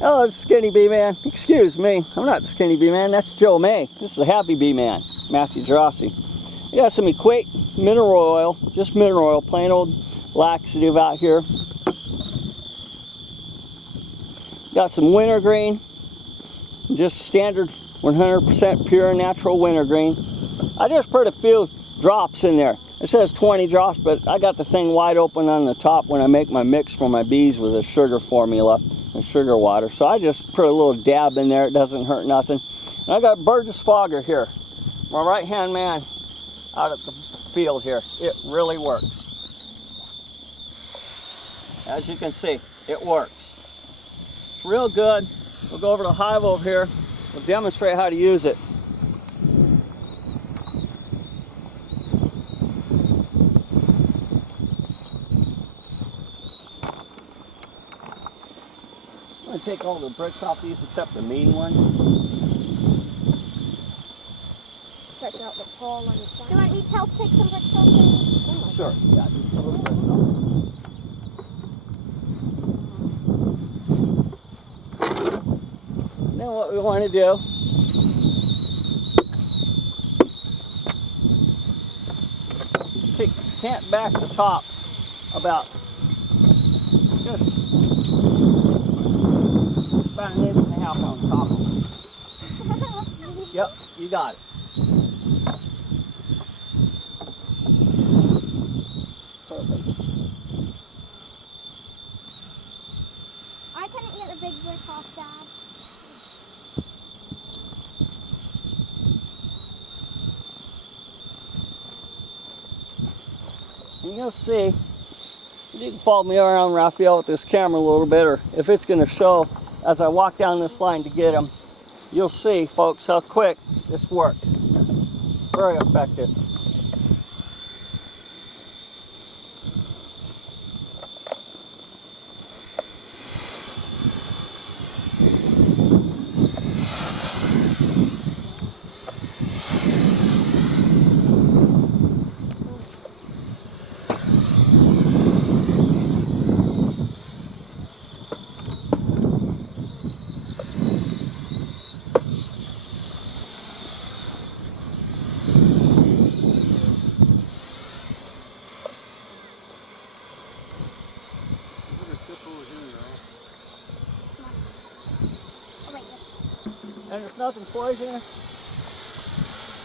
Hello, Skinny Bee Man. Excuse me, I'm not the Skinny Bee Man, that's Joe May. This is the Happy Bee Man, Matthew Gerasi. We got some Equate mineral oil, just mineral oil, plain old laxative out here. Got some wintergreen, just standard 100% pure natural wintergreen. I just put a few drops in there. It says 20 drops, but I got the thing wide open on the top when I make my mix for my bees with a sugar formula and sugar water. So I just put a little dab in there. It doesn't hurt nothing. And I got Burgess Fogger here, my right-hand man out at the field here. It really works. As you can see, it works. It's real good. We'll go over to the hive over here. We'll demonstrate how to use it. I'm going to take all the bricks off these except the main one. Check out the pole on the side. Do you want me to help take some bricks off? Oh, sure. Yeah, just a little bricks off. Then what we want to do can't back the tops about just about 1.5 inches on top of them. Yep, you got it. Perfect. I couldn't get a big brick off, Dad. And you'll see, you can follow me around, Raphael, with this camera a little bit, or if it's going to show as I walk down this line to get them, you'll see, folks, how quick this works. Very effective. And there's nothing poisonous.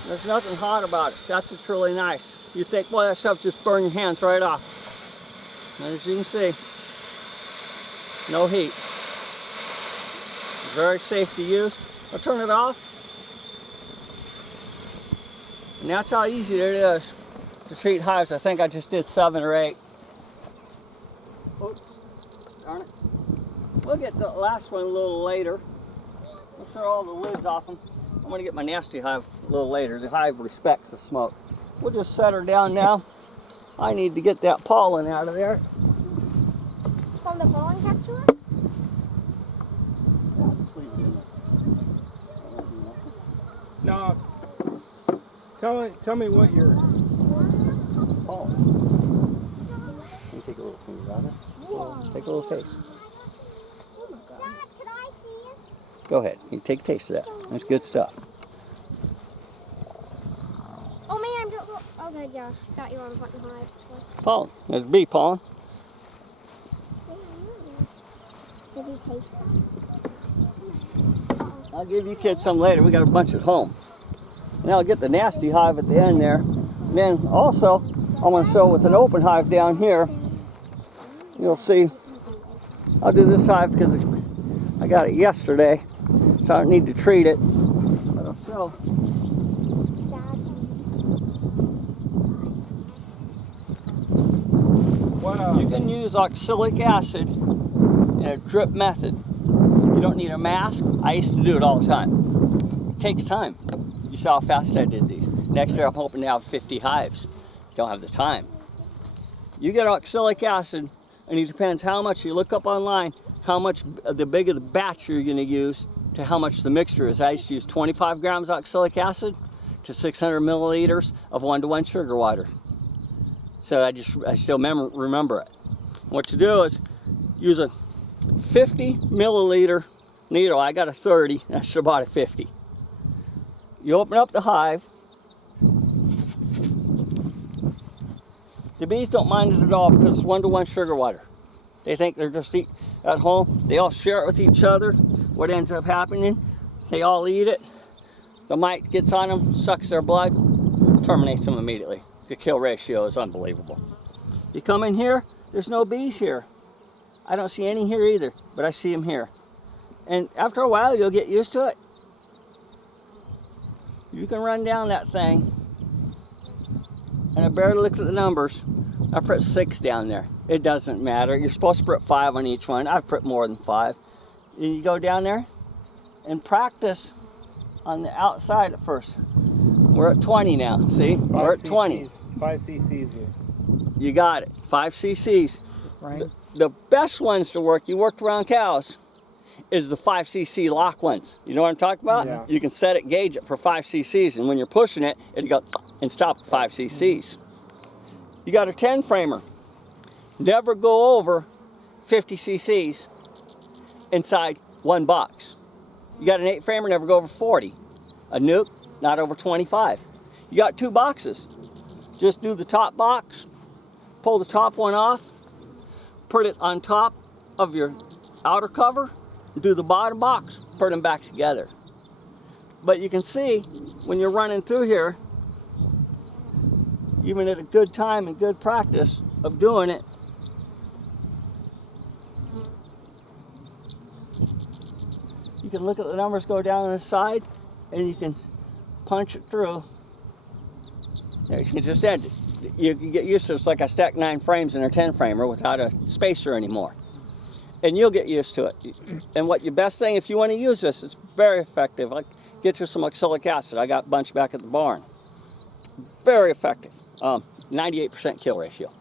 There's nothing hot about it. That's what's really nice. You think, boy, that stuff just burns your hands right off. And as you can see, no heat. Very safe to use. I'll turn it off. And that's how easy it is to treat hives. I think I just did 7 or 8. Oops, darn it. We'll get the last one a little later. Make sure all the lids off them. I'm going to get my nasty hive a little later. The hive respects the smoke. We'll just set her down now. I need to get that pollen out of there. From the pollen capsule? Yeah, just leave it in there. No. Tell me what your Pollen. Can you take a little finger out of it? Take a little taste. Go ahead. You take a taste of that. That's good stuff. Oh man, don't go. Okay, yeah. Thought you were on button hives. Pollen. There's bee pollen. Did you taste that? I'll give you kids some later. We got a bunch at home. And I'll get the nasty hive at the end there. And then also, I'm going to show with an open hive down here. You'll see. I'll do this hive because I got it yesterday. So I don't need to treat it. But I'll show. You can use oxalic acid in a drip method. You don't need a mask. I used to do it all the time. It takes time. You saw how fast I did these. Next year I'm hoping to have 50 hives. Don't have the time. You get oxalic acid, and it depends how much you look up online, how much, the bigger the batch you're going to use to how much the mixture is. I used to use 25 grams oxalic acid to 600 milliliters of 1-to-1 sugar water. So I still remember it. What you do is use a 50 milliliter needle. I got a 30, and I should have bought a 50. You open up the hive. The bees don't mind it at all because it's 1-to-1 sugar water. They think they're just eat at home. They all share it with each other. What ends up happening, they all eat it. The mite gets on them, sucks their blood, terminates them immediately. The kill ratio is unbelievable. You come in here, there's no bees here. I don't see any here either, but I see them here. And after a while, you'll get used to it. You can run down that thing, and I barely looked at the numbers. I put 6 down there. It doesn't matter. You're supposed to put 5 on each one. I've put more than 5. And you go down there and practice on the outside at first. We're at 20 now, see? We're at 20. 5 cc's here. You got it, 5 cc's. Right. The best ones to work, you worked around cows, is the 5 cc lock ones. You know what I'm talking about? Yeah. You can set it, gauge it for 5 cc's, and when you're pushing it, it'll go and stop at 5 cc's. You got a 10 framer. Never go over 50 cc's inside one box. You got an 8 framer, never go over 40. A nuke, not over 25. You got 2 boxes. Just do the top box, pull the top one off, put it on top of your outer cover, do the bottom box, put them back together. But you can see when you're running through here, even at a good time and good practice of doing it, you can look at the numbers go down on the side and you can punch it through. There, you can just end it. You can get used to it. It's like I stack 9 frames in a 10 framer without a spacer anymore. And you'll get used to it. And what your best thing, if you want to use this, it's very effective. Like, get you some oxalic acid. I got a bunch back at the barn. Very effective. 98% kill ratio.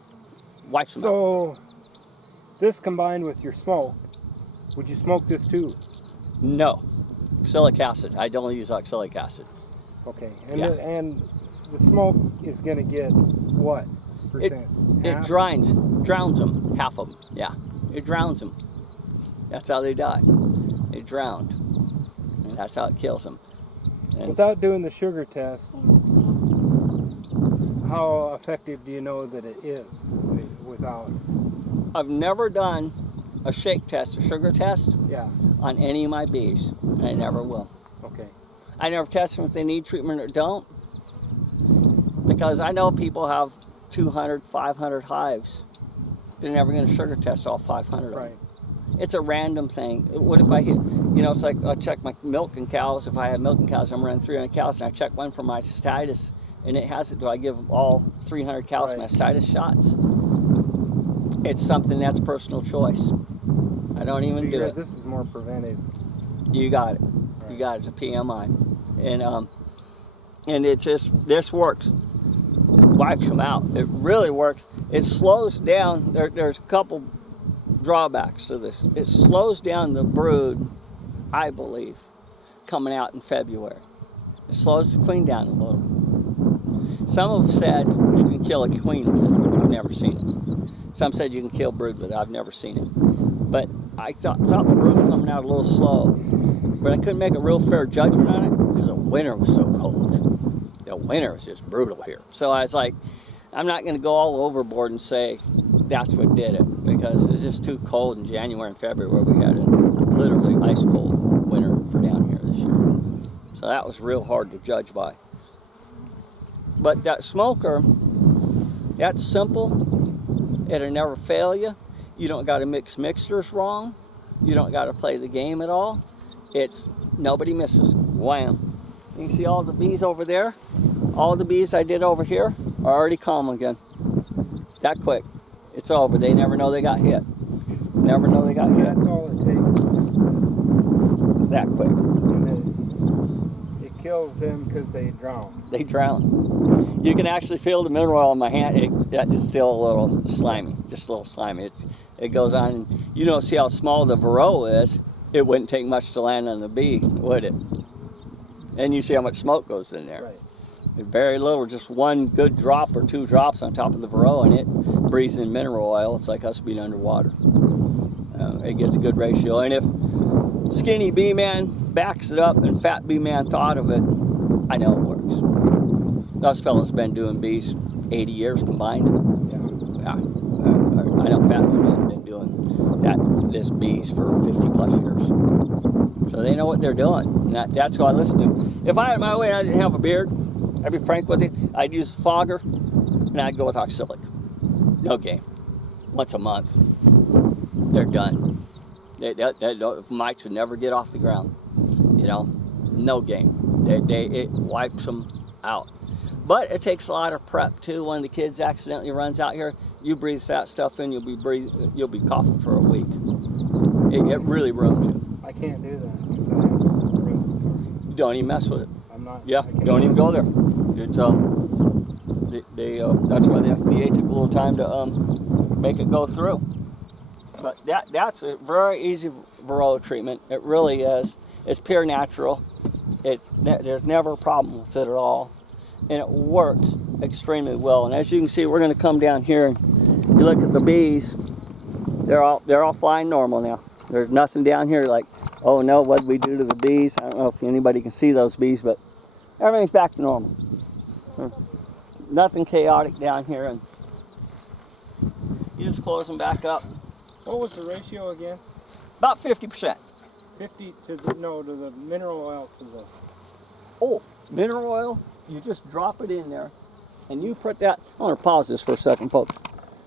Wipes them out. So, this combined with your smoke, would you smoke this too? No. Oxalic acid. I don't use oxalic acid. Okay. And, Yeah. and the smoke is going to get what percent? It Half? drowns them. Half of them. Yeah. It drowns them. That's how they die. They drowned. And that's how it kills them. And Without doing the sugar test, how effective do you know that it is without? I've never done a shake test, a sugar test, Yeah. on any of my bees. And I never will. Okay. I never test them if they need treatment or don't. Because I know people have 200, 500 hives. They're never going to sugar test all 500 of them. Right. It's a random thing. What if I hit, you know, it's like I check my milking cows. If I have milking cows, I'm running 300 cows, and I check one for mastitis, and it has it. Do I give all 300 cows Right. mastitis shots? It's something that's personal choice. I don't even do it. This is more preventive. You got it. You got it. It's a PMI, and it just, this works. Wipes them out. It really works. It slows down. There's a couple drawbacks to this. It slows down the brood, I believe, coming out in February. It slows the queen down a little. Some have said you can kill a queen with it. I've never seen it. Some said you can kill brood with it. I've never seen it. But I thought the brood coming out a little slow. But I couldn't make a real fair judgment on it because the winter was so cold. The winter was just brutal here. So I was like, I'm not going to go all overboard and say that's what did it, because it's just too cold in January and February. We had a literally ice cold winter for down here this year. So that was real hard to judge by. But that smoker, that's simple. It'll never fail you. You don't got to mix mixtures wrong. You don't got to play the game at all. It's nobody misses. Wham. You can see all the bees over there. All the bees I did over here are already calm again. That quick. It's over. They never know they got hit. Never know they got hit. That's all it takes. Just That quick. it kills them because they drown. They drown. You can actually feel the mineral oil in my hand. That is still a little slimy. Just a little slimy. It goes on. You don't see how small the varroa is. It wouldn't take much to land on the bee, would it? And you see how much smoke goes in there. Right. Very little, just one good drop or 2 drops on top of the varroa, and it breathes in mineral oil. It's like us being underwater. It gets a good ratio. And if skinny bee man backs it up and fat bee man thought of it, I know it works. Those fellas been doing bees 80 years combined. Yeah. I know fat bee man been doing this bees for 50 plus years. So they know what they're doing. And that's who I listen to. If I had my way and I didn't have a beard, I'd be frank with you, I'd use fogger and I'd go with oxalic. No game. Once a month. They're done. Mites would never get off the ground. You know, no game. It wipes them out. But it takes a lot of prep too. When the kids accidentally runs out here, you breathe that stuff in, you'll be coughing for a week. It really ruins you. I can't do that because I have a respiratory. You don't even mess with it. I'm not. Yeah, don't even go there. It's that's why the FDA took a little time to make it go through. But that's a very easy varroa treatment. It really is. It's pure natural. There's never a problem with it at all, and it works extremely well. And as you can see, we're going to come down here and you look at the bees. They're all flying normal now. There's nothing down here like, oh no, what did we do to the bees? I don't know if anybody can see those bees, but everything's back to normal. Nothing chaotic down here, and you just close them back up. What was the ratio again? About 50%. 50 to the mineral oil to the. Oh, mineral oil, you just drop it in there and you put that, I want to pause this for a second, folks.